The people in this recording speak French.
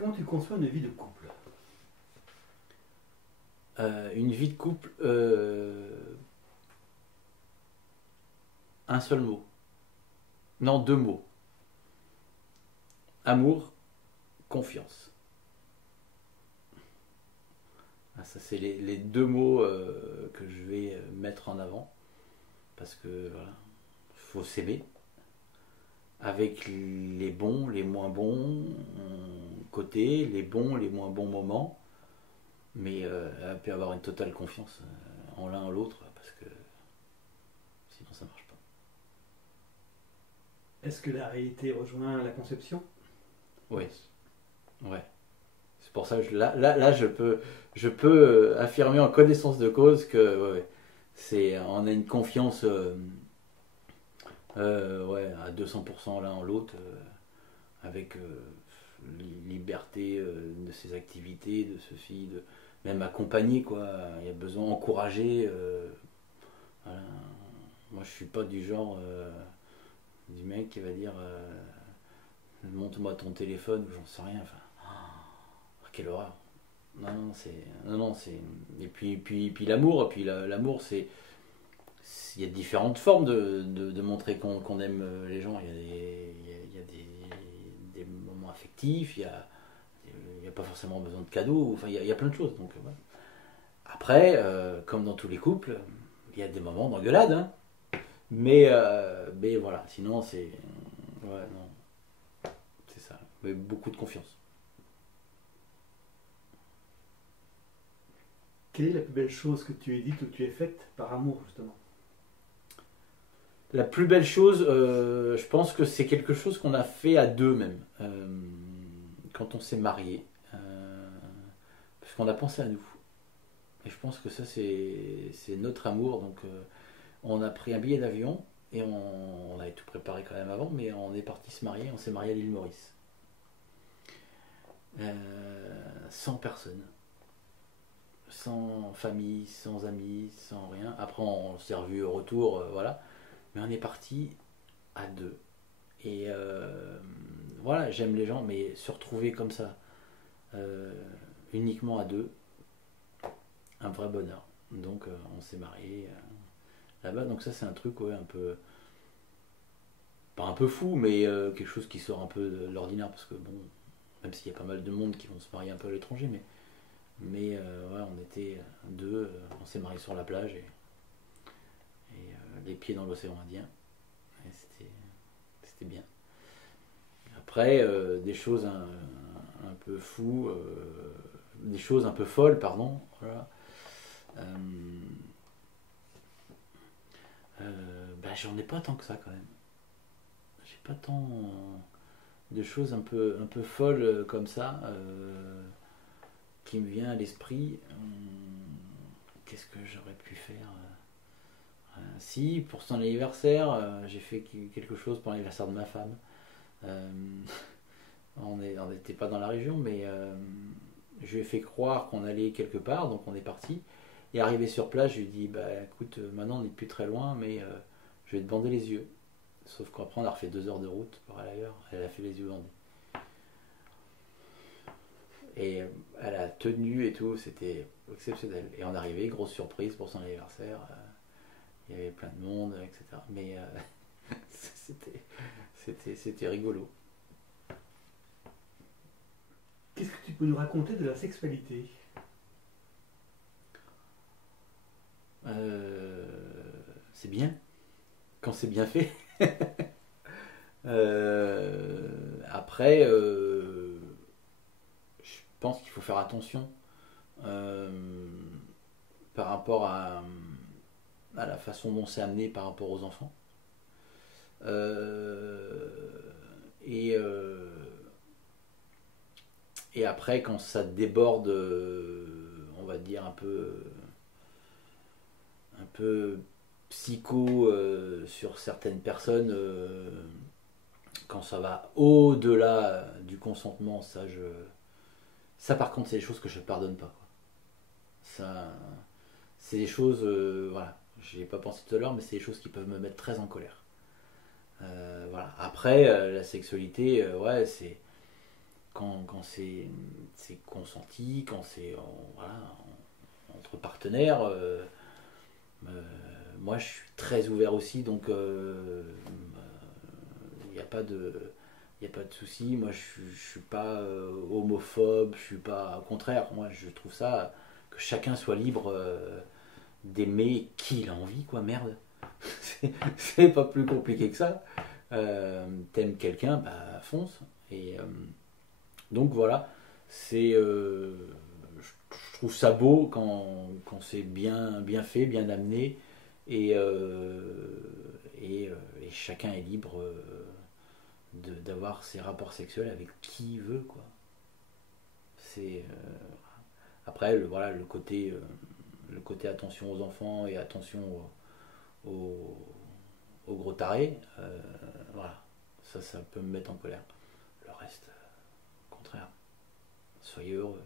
Comment tu conçois une vie de couple? Une vie de couple, un seul mot. Non, deux mots. Amour, confiance. Ah, ça, c'est les deux mots que je vais mettre en avant. Parce que voilà, faut s'aimer. Avec les bons, les moins bons côtés, les bons, les moins bons moments. Mais elle peut avoir une totale confiance en l'un en l'autre. Parce que sinon ça marche pas. Est-ce que la réalité rejoint la conception? Oui, ouais. C'est pour ça que là je peux affirmer en connaissance de cause que ouais, on a une confiance ouais, à 200% l'un en l'autre, avec liberté de ses activités, de ceci, même accompagner quoi. Il y a besoin d'encourager. Voilà. Moi je suis pas du genre du mec qui va dire montre-moi ton téléphone ou j'en sais rien. Enfin, quelle horreur. Non, c'est et puis l'amour, l'amour c'est il y a différentes formes de montrer qu'on aime les gens. Il y a des moments affectifs, il y a pas forcément besoin de cadeaux. Enfin, il y a plein de choses. Donc voilà. Après, comme dans tous les couples, il y a des moments d'engueulade, hein. Mais voilà. Sinon c'est ouais non, c'est ça. Mais beaucoup de confiance. Quelle est la plus belle chose que tu aies dite ou tu aies faite par amour, justement? La plus belle chose, je pense que c'est quelque chose qu'on a fait à deux même, quand on s'est marié, parce qu'on a pensé à nous. Et je pense que ça c'est notre amour. Donc on a pris un billet d'avion et on avait tout préparé quand même avant, mais on est parti se marier. On s'est marié à l'île Maurice, sans personne, sans famille, sans amis, sans rien. Après on s'est revu au retour, voilà. Mais on est parti à deux. Et voilà, j'aime les gens, mais se retrouver comme ça, euh, uniquement à deux, un vrai bonheur. Donc on s'est marié là-bas. Donc ça c'est un truc ouais, un peu, pas un peu fou, mais quelque chose qui sort un peu de l'ordinaire. Parce que bon, même s'il y a pas mal de monde qui vont se marier un peu à l'étranger, mais ouais, on était deux, on s'est marié sur la plage et les pieds dans l'océan Indien. Et c'était bien. Après, des choses un peu fous, des choses un peu folles, pardon. Voilà. Euh, bah, j'en ai pas tant que ça quand même. J'ai pas tant de choses un peu folles comme ça qui me vient à l'esprit. Qu'est-ce que j'aurais pu faire si, pour son anniversaire, j'ai fait quelque chose pour l'anniversaire de ma femme. Euh, on n'était pas dans la région, mais je lui ai fait croire qu'on allait quelque part, donc on est parti. Et arrivé sur place, je lui ai dit bah écoute, maintenant on n'est plus très loin, mais je vais te bander les yeux. Sauf qu'après on a refait 2 heures de route pour aller ailleurs. Elle a fait les yeux bandés. Et elle a tenu et tout, c'était exceptionnel. Et on est arrivé, grosse surprise pour son anniversaire. Il y avait plein de monde, etc. Mais c'était rigolo. Qu'est-ce que tu peux nous raconter de la sexualité? Euh, c'est bien quand c'est bien fait. Après, je pense qu'il faut faire attention euh, par rapport à la façon dont c'est amené par rapport aux enfants. Euh, et, euh, et après, quand ça déborde, on va dire un peu psycho sur certaines personnes, quand ça va au-delà du consentement, ça par contre, c'est des choses que je ne pardonne pas, quoi. Ça, c'est des choses, voilà, j'y ai pas pensé tout à l'heure, mais c'est des choses qui peuvent me mettre très en colère. Voilà. Après, la sexualité, ouais, quand c'est consenti, quand c'est voilà, entre partenaires. Moi, je suis très ouvert aussi, donc il n'y a pas de, il y a pas de souci. Moi, je suis pas homophobe, je suis pas. Au contraire, moi, je trouve ça que chacun soit libre d'aimer qui il a envie, quoi. Merde, c'est pas plus compliqué que ça. T'aimes quelqu'un, bah fonce. Et donc voilà, c'est, je trouve ça beau quand c'est bien fait, bien amené, et, et chacun est libre d'avoir ses rapports sexuels avec qui il veut, quoi. C'est après voilà le côté attention aux enfants et attention aux, aux gros tarés, voilà, ça peut me mettre en colère. Le reste, au contraire, soyez heureux.